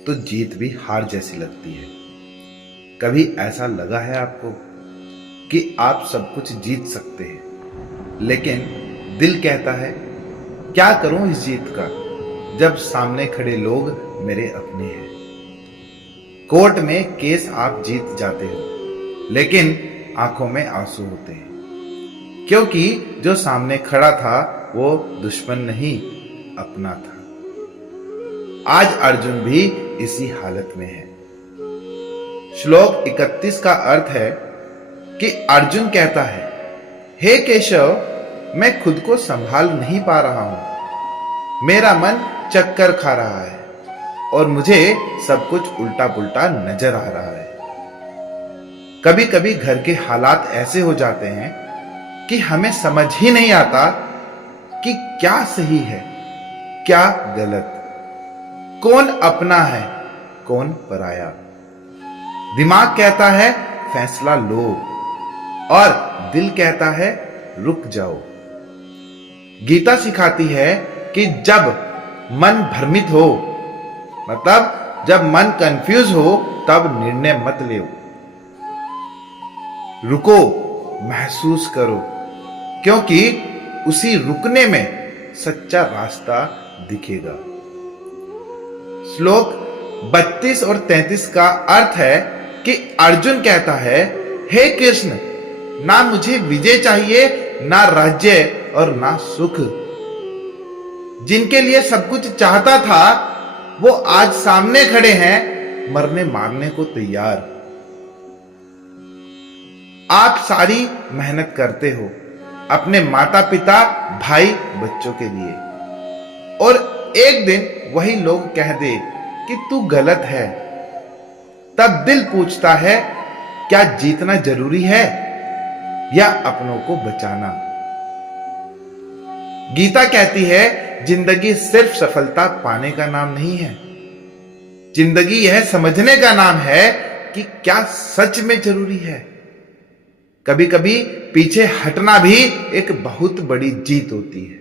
तो जीत भी हार जैसी लगती है। कभी ऐसा लगा है आपको कि आप सब कुछ जीत सकते हैं, लेकिन दिल कहता है, क्या करूं इस जीत का, जब सामने खड़े लोग मेरे अपने हैं। कोर्ट में केस आप जीत जाते हो, लेकिन आंखों में आंसू होते हैं, क्योंकि जो सामने खड़ा था वो दुश्मन नहीं, अपना था। आज अर्जुन भी इसी हालत में है। श्लोक 31 का अर्थ है कि अर्जुन कहता है, हे केशव, मैं खुद को संभाल नहीं पा रहा हूं, मेरा मन चक्कर खा रहा है, और मुझे सब कुछ उल्टा पुल्टा नजर आ रहा है। कभी कभी घर के हालात ऐसे हो जाते हैं कि हमें समझ ही नहीं आता कि क्या सही है, क्या गलत, कौन अपना है, कौन पराया। दिमाग कहता है फैसला लो और दिल कहता है रुक जाओ। गीता सिखाती है कि जब मन भ्रमित हो, मतलब जब मन कंफ्यूज हो, तब निर्णय मत लो। रुको, महसूस करो, क्योंकि उसी रुकने में सच्चा रास्ता दिखेगा। श्लोक 32 और 33 का अर्थ है कि अर्जुन कहता है, हे कृष्ण, ना मुझे विजय चाहिए, ना राज्य और ना सुख। जिनके लिए सब कुछ चाहता था वो आज सामने खड़े हैं, मरने मारने को तैयार। आप सारी मेहनत करते हो अपने माता पिता, भाई, बच्चों के लिए, और एक दिन वही लोग कह दे कि तू गलत है, तब दिल पूछता है क्या जीतना जरूरी है या अपनों को बचाना। गीता कहती है जिंदगी सिर्फ सफलता पाने का नाम नहीं है। जिंदगी यह समझने का नाम है कि क्या सच में जरूरी है। कभी कभी पीछे हटना भी एक बहुत बड़ी जीत होती है।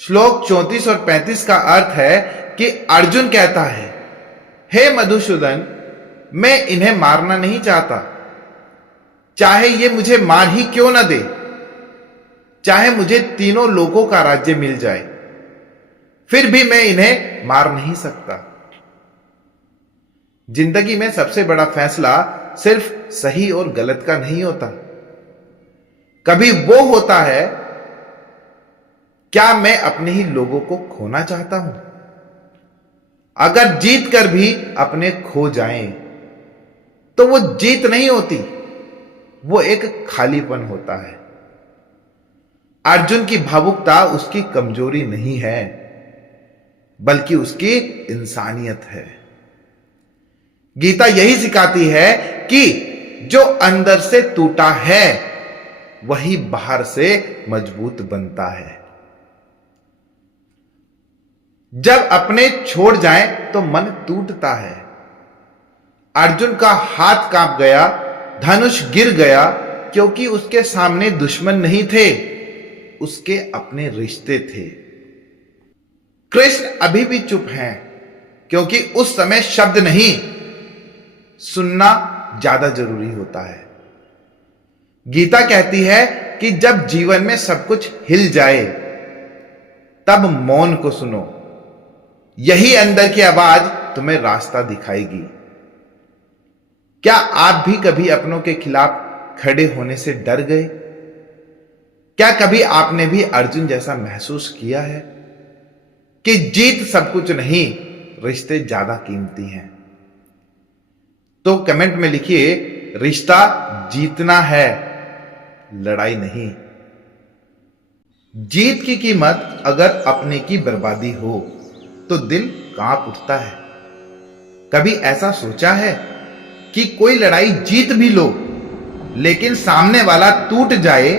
श्लोक 34 और 35 का अर्थ है कि अर्जुन कहता है, हे मधुसूदन, मैं इन्हें मारना नहीं चाहता, चाहे ये मुझे मार ही क्यों ना दे, चाहे मुझे तीनों लोगों का राज्य मिल जाए, फिर भी मैं इन्हें मार नहीं सकता। जिंदगी में सबसे बड़ा फैसला सिर्फ सही और गलत का नहीं होता। कभी वो होता है क्या मैं अपने ही लोगों को खोना चाहता हूं। अगर जीत कर भी अपने खो जाएं तो वो जीत नहीं होती, वो एक खालीपन होता है। अर्जुन की भावुकता उसकी कमजोरी नहीं है, बल्कि उसकी इंसानियत है। गीता यही सिखाती है कि जो अंदर से टूटा है वही बाहर से मजबूत बनता है। जब अपने छोड़ जाए तो मन टूटता है। अर्जुन का हाथ कांप गया, धनुष गिर गया, क्योंकि उसके सामने दुश्मन नहीं थे, उसके अपने रिश्ते थे। कृष्ण अभी भी चुप हैं, क्योंकि उस समय शब्द नहीं, सुनना ज्यादा जरूरी होता है। गीता कहती है कि जब जीवन में सब कुछ हिल जाए तब मौन को सुनो, यही अंदर की आवाज तुम्हें रास्ता दिखाएगी। क्या आप भी कभी अपनों के खिलाफ खड़े होने से डर गए? क्या कभी आपने भी अर्जुन जैसा महसूस किया है कि जीत सब कुछ नहीं, रिश्ते ज्यादा कीमती हैं? तो कमेंट में लिखिए, रिश्ता जीतना है, लड़ाई नहीं। जीत की कीमत अगर अपने की बर्बादी हो तो दिल कांप उठता है। कभी ऐसा सोचा है कि कोई लड़ाई जीत भी लो, लेकिन सामने वाला टूट जाए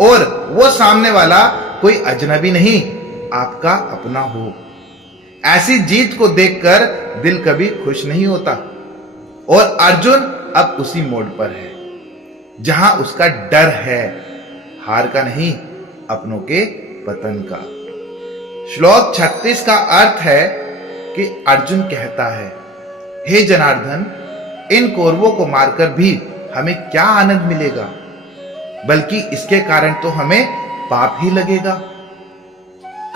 और वो सामने वाला कोई अजनबी नहीं, आपका अपना हो? ऐसी जीत को देखकर दिल कभी खुश नहीं होता। और अर्जुन अब उसी मोड़ पर है जहां उसका डर है, हार का नहीं, अपनों के पतन का। श्लोक 36 का अर्थ है कि अर्जुन कहता है, हे जनार्दन, इन कौरवों को मारकर भी हमें क्या आनंद मिलेगा, बल्कि इसके कारण तो हमें पाप ही लगेगा।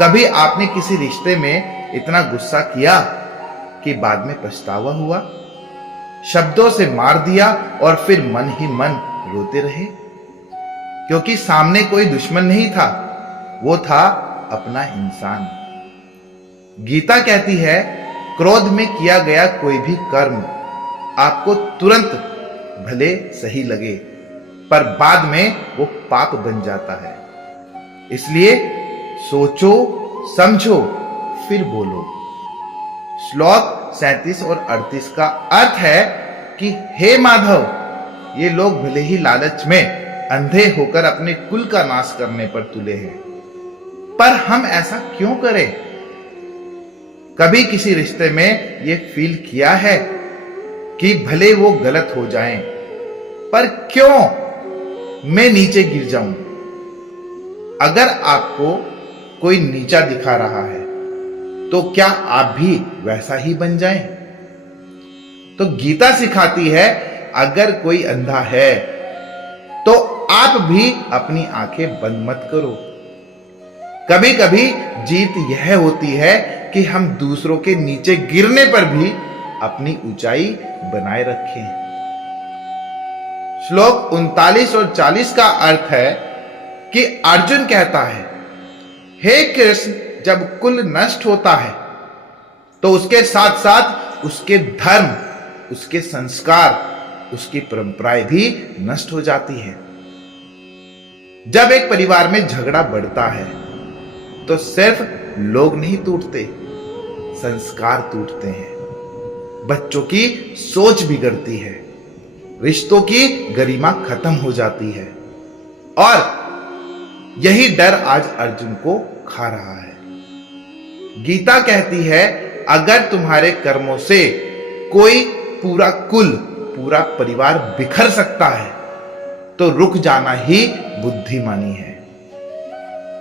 कभी आपने किसी रिश्ते में इतना गुस्सा किया कि बाद में पछतावा हुआ? शब्दों से मार दिया और फिर मन ही मन रोते रहे, क्योंकि सामने कोई दुश्मन नहीं था, वो था अपना इंसान। गीता कहती है, क्रोध में किया गया कोई भी कर्म आपको तुरंत भले सही लगे, पर बाद में वो पाप बन जाता है। इसलिए सोचो, समझो, फिर बोलो। श्लोक 37 और 38 का अर्थ है कि हे माधव, ये लोग भले ही लालच में अंधे होकर अपने कुल का नाश करने पर तुले हैं, पर हम ऐसा क्यों करें? कभी किसी रिश्ते में ये फील किया है कि भले वो गलत हो जाएं, पर क्यों मैं नीचे गिर जाऊं? अगर आपको कोई नीचा दिखा रहा है तो क्या आप भी वैसा ही बन जाएं? तो गीता सिखाती है, अगर कोई अंधा है तो आप भी अपनी आंखें बंद मत करो। कभी कभी जीत यह होती है कि हम दूसरों के नीचे गिरने पर भी अपनी ऊंचाई बनाए रखें। श्लोक 39 और 40 का अर्थ है कि अर्जुन कहता है, हे कृष्ण, जब कुल नष्ट होता है तो उसके साथ साथ उसके धर्म, उसके संस्कार, उसकी परंपराएं भी नष्ट हो जाती है। जब एक परिवार में झगड़ा बढ़ता है तो सिर्फ लोग नहीं टूटते, संस्कार टूटते हैं, बच्चों की सोच बिगड़ती है, रिश्तों की गरिमा खत्म हो जाती है। और यही डर आज अर्जुन को खा रहा है। गीता कहती है, अगर तुम्हारे कर्मों से कोई पूरा कुल, पूरा परिवार बिखर सकता है तो रुक जाना ही बुद्धिमानी है,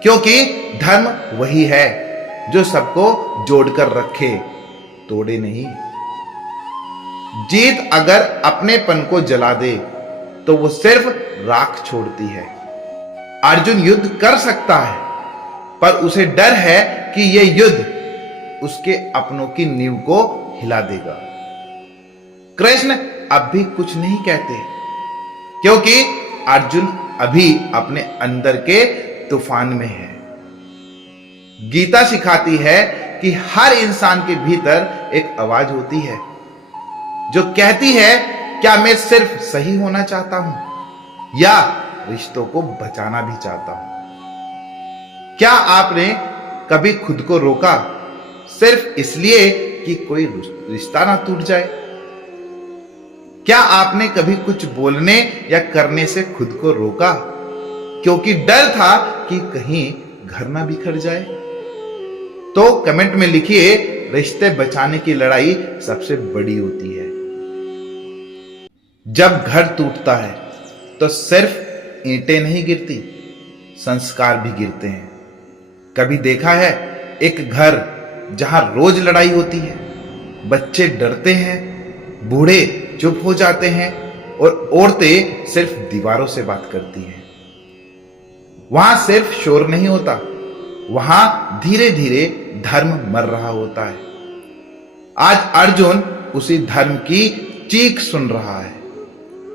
क्योंकि धर्म वही है जो सबको जोड़कर रखे, तोड़े नहीं। जीत अगर अपनेपन को जला दे तो वो सिर्फ राख छोड़ती है। अर्जुन युद्ध कर सकता है, पर उसे डर है कि यह युद्ध उसके अपनों की नींव को हिला देगा। कृष्ण अब भी कुछ नहीं कहते, क्योंकि अर्जुन अभी अपने अंदर के तूफान में है। गीता सिखाती है कि हर इंसान के भीतर एक आवाज होती है जो कहती है, क्या मैं सिर्फ सही होना चाहता हूं या रिश्तों को बचाना भी चाहता हूं? क्या आपने कभी खुद को रोका सिर्फ इसलिए कि कोई रिश्ता ना टूट जाए? क्या आपने कभी कुछ बोलने या करने से खुद को रोका क्योंकि डर था कि कहीं घर ना बिखर जाए? तो कमेंट में लिखिए, रिश्ते बचाने की लड़ाई सबसे बड़ी होती है। जब घर टूटता है तो सिर्फ ईंटें नहीं गिरती, संस्कार भी गिरते हैं। कभी देखा है एक घर जहां रोज लड़ाई होती है, बच्चे डरते हैं, बूढ़े चुप हो जाते हैं और औरतें सिर्फ दीवारों से बात करती हैं। वहां सिर्फ शोर नहीं होता, वहां धीरे धीरे धर्म मर रहा होता है। आज अर्जुन उसी धर्म की चीख सुन रहा है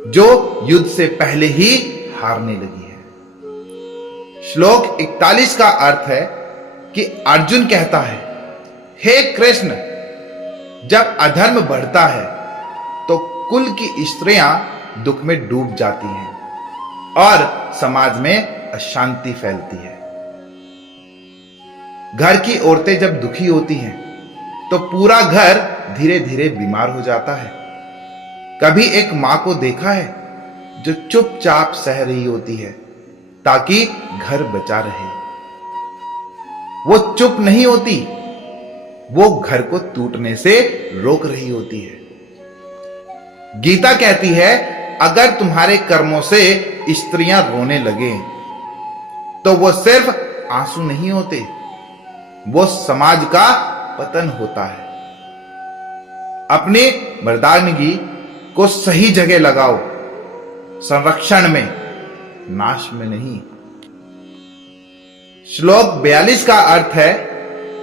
जो युद्ध से पहले ही हारने लगी है। श्लोक 41 का अर्थ है कि अर्जुन कहता है, हे कृष्ण, जब अधर्म बढ़ता है तो कुल की स्त्रियां दुख में डूब जाती हैं और समाज में अशांति फैलती है। घर की औरतें जब दुखी होती हैं तो पूरा घर धीरे धीरे बीमार हो जाता है। कभी एक मां को देखा है जो चुपचाप सह रही होती है ताकि घर बचा रहे। वो चुप नहीं होती, वो घर को टूटने से रोक रही होती है। गीता कहती है, अगर तुम्हारे कर्मों से स्त्रियां रोने लगे तो वो सिर्फ आंसू नहीं होते, वो समाज का पतन होता है। अपनी मर्दानगी को सही जगह लगाओ, संरक्षण में, नाश में नहीं। श्लोक 42 का अर्थ है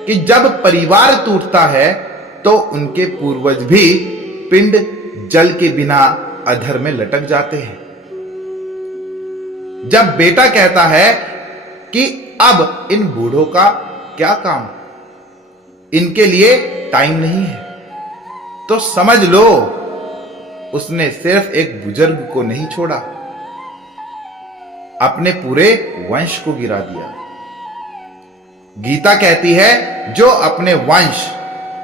कि जब परिवार टूटता है तो उनके पूर्वज भी पिंड जल के बिना अधर में लटक जाते हैं। जब बेटा कहता है कि अब इन बूढ़ों का क्या काम, इनके लिए टाइम नहीं है, तो समझ लो उसने सिर्फ एक बुजुर्ग को नहीं छोड़ा, अपने पूरे वंश को गिरा दिया। गीता कहती है, जो अपने वंश,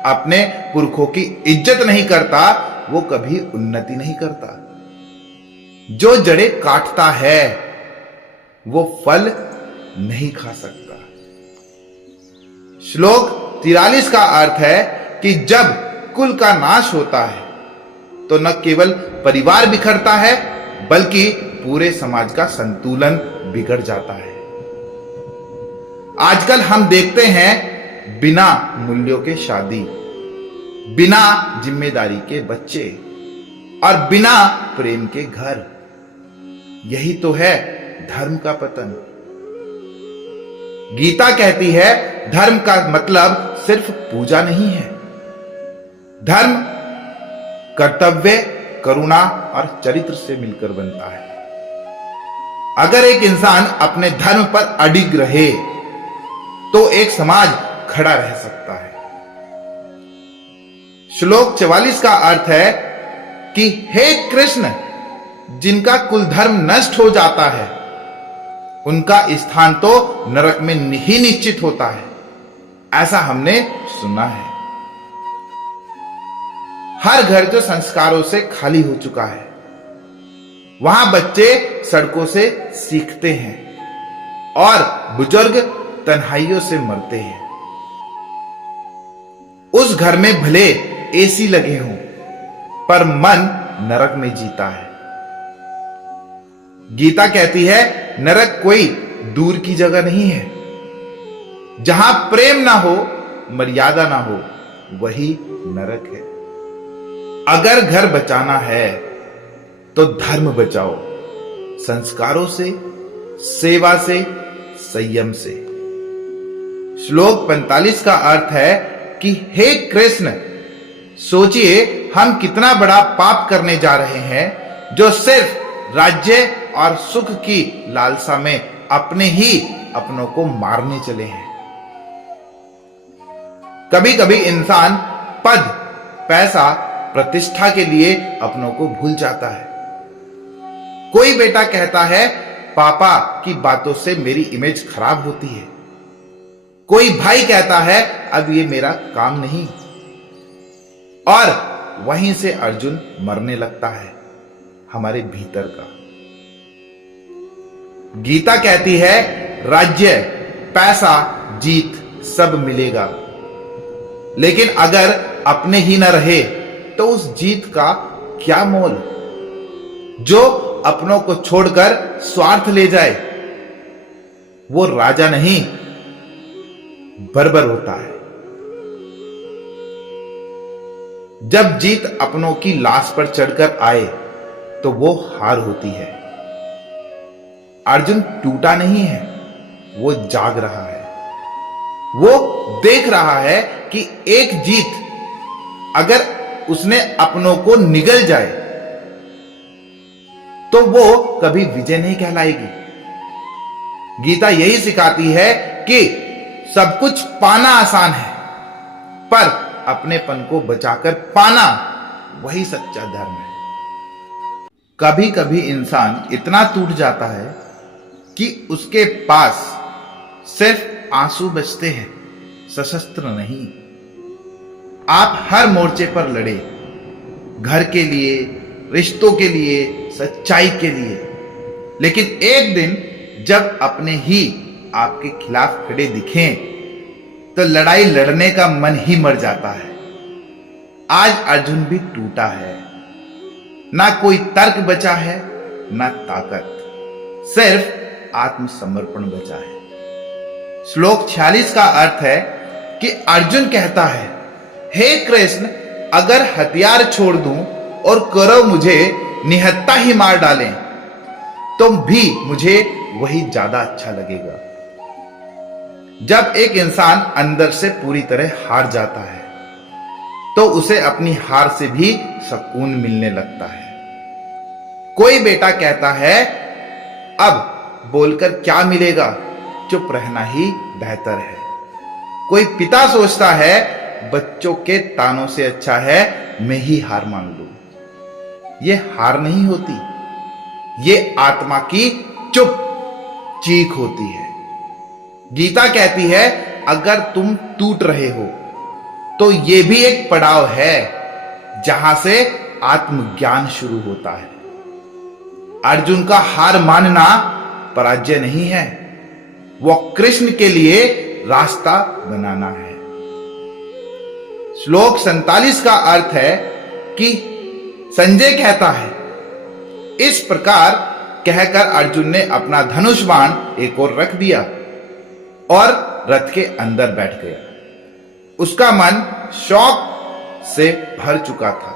अपने पुरखों की इज्जत नहीं करता, वो कभी उन्नति नहीं करता। जो जड़ें काटता है वो फल नहीं खा सकता। श्लोक 43 का अर्थ है कि जब कुल का नाश होता है तो न केवल परिवार बिखरता है बल्कि पूरे समाज का संतुलन बिगड़ जाता है। आजकल हम देखते हैं बिना मूल्यों के शादी, बिना जिम्मेदारी के बच्चे और बिना प्रेम के घर। यही तो है धर्म का पतन। गीता कहती है धर्म का मतलब सिर्फ पूजा नहीं है। धर्म कर्तव्य, करुणा और चरित्र से मिलकर बनता है। अगर एक इंसान अपने धर्म पर अडिग रहे तो एक समाज खड़ा रह सकता है। श्लोक 44 का अर्थ है कि हे कृष्ण, जिनका कुल धर्म नष्ट हो जाता है उनका स्थान तो नरक में ही निश्चित होता है, ऐसा हमने सुना है। हर घर जो संस्कारों से खाली हो चुका है, वहां बच्चे सड़कों से सीखते हैं और बुजुर्ग तन्हाइयों से मरते हैं। उस घर में भले एसी लगे हों पर मन नरक में जीता है। गीता कहती है नरक कोई दूर की जगह नहीं है। जहां प्रेम ना हो, मर्यादा ना हो, वही नरक है। अगर घर बचाना है तो धर्म बचाओ, संस्कारों से, सेवा से, संयम से। श्लोक 45 का अर्थ है कि हे कृष्ण, सोचिए हम कितना बड़ा पाप करने जा रहे हैं जो सिर्फ राज्य और सुख की लालसा में अपने ही अपनों को मारने चले हैं। कभी कभी इंसान पद, पैसा, प्रतिष्ठा के लिए अपनों को भूल जाता है। कोई बेटा कहता है पापा की बातों से मेरी इमेज खराब होती है। कोई भाई कहता है अब ये मेरा काम नहीं। और वहीं से अर्जुन मरने लगता है हमारे भीतर का। गीता कहती है राज्य, पैसा, जीत सब मिलेगा, लेकिन अगर अपने ही न रहे तो उस जीत का क्या मोल। जो अपनों को छोड़कर स्वार्थ ले जाए वो राजा नहीं, बर्बर होता है। जब जीत अपनों की लाश पर चढ़कर आए तो वो हार होती है। अर्जुन टूटा नहीं है, वो जाग रहा है। वो देख रहा है कि एक जीत अगर उसने अपनों को निगल जाए तो वो कभी विजय नहीं कहलाएगी। गीता यही सिखाती है कि सब कुछ पाना आसान है, पर अपनेपन को बचाकर पाना वही सच्चा धर्म है। कभी कभी इंसान इतना टूट जाता है कि उसके पास सिर्फ आंसू बचते हैं, सशस्त्र नहीं। आप हर मोर्चे पर लड़े, घर के लिए, रिश्तों के लिए, सच्चाई के लिए, लेकिन एक दिन जब अपने ही आपके खिलाफ खड़े दिखें तो लड़ाई लड़ने का मन ही मर जाता है। आज अर्जुन भी टूटा है। ना कोई तर्क बचा है, ना ताकत, सिर्फ आत्मसमर्पण बचा है। श्लोक 46 का अर्थ है कि अर्जुन कहता है हे कृष्ण, अगर हथियार छोड़ दूं और करो मुझे निहत्था ही मार डालें तो भी मुझे वही ज्यादा अच्छा लगेगा। जब एक इंसान अंदर से पूरी तरह हार जाता है तो उसे अपनी हार से भी सुकून मिलने लगता है। कोई बेटा कहता है अब बोलकर क्या मिलेगा, चुप रहना ही बेहतर है। कोई पिता सोचता है बच्चों के तानों से अच्छा है मैं ही हार मान लूं। ये हार नहीं होती, ये आत्मा की चुप चीख होती है। गीता कहती है अगर तुम टूट रहे हो तो ये भी एक पड़ाव है जहां से आत्मज्ञान शुरू होता है। अर्जुन का हार मानना पराजय नहीं है, वो कृष्ण के लिए रास्ता बनाना है। श्लोक 47 का अर्थ है कि संजय कहता है, इस प्रकार कहकर अर्जुन ने अपना धनुष बाण एक ओर रख दिया और रथ के अंदर बैठ गया। उसका मन शौक से भर चुका था।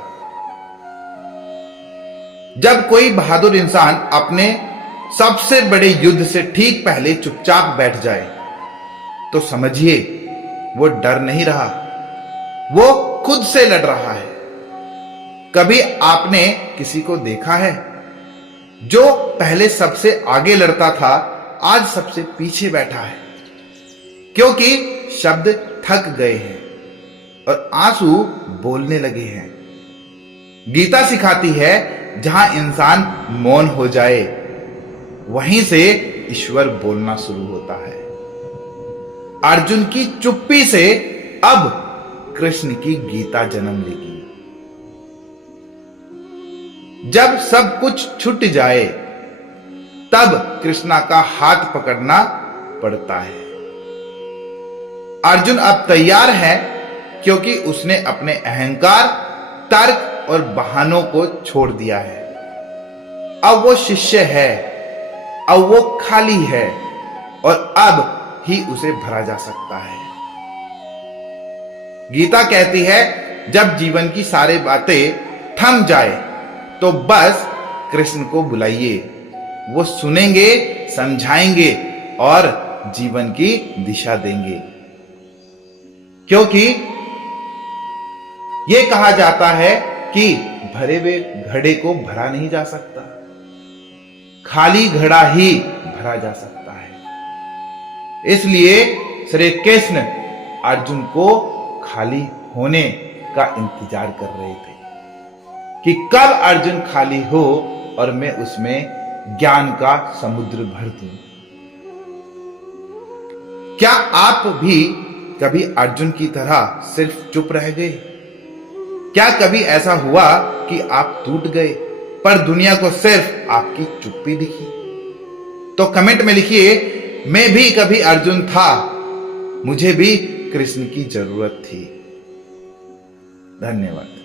जब कोई बहादुर इंसान अपने सबसे बड़े युद्ध से ठीक पहले चुपचाप बैठ जाए तो समझिए वो डर नहीं रहा, वो खुद से लड़ रहा है। कभी आपने किसी को देखा है जो पहले सबसे आगे लड़ता था, आज सबसे पीछे बैठा है क्योंकि शब्द थक गए हैं और आंसू बोलने लगे हैं। गीता सिखाती है जहां इंसान मौन हो जाए वहीं से ईश्वर बोलना शुरू होता है। अर्जुन की चुप्पी से अब कृष्ण की गीता जन्म लेगी। जब सब कुछ छूट जाए तब कृष्णा का हाथ पकड़ना पड़ता है। अर्जुन अब तैयार है क्योंकि उसने अपने अहंकार, तर्क और बहानों को छोड़ दिया है। अब वो शिष्य है, अब वो खाली है और अब ही उसे भरा जा सकता है। गीता कहती है जब जीवन की सारी बातें थम जाए तो बस कृष्ण को बुलाइए, वो सुनेंगे, समझाएंगे और जीवन की दिशा देंगे। क्योंकि यह कहा जाता है कि भरे हुए घड़े को भरा नहीं जा सकता, खाली घड़ा ही भरा जा सकता है। इसलिए श्री कृष्ण अर्जुन को खाली होने का इंतजार कर रहे थे कि कब अर्जुन खाली हो और मैं उसमें ज्ञान का समुद्र भर दूं। क्या आप भी कभी अर्जुन की तरह सिर्फ चुप रह गए? क्या कभी ऐसा हुआ कि आप टूट गए पर दुनिया को सिर्फ आपकी चुप्पी दिखी? तो कमेंट में लिखिए, मैं भी कभी अर्जुन था, मुझे भी कृष्ण की जरूरत थी। धन्यवाद।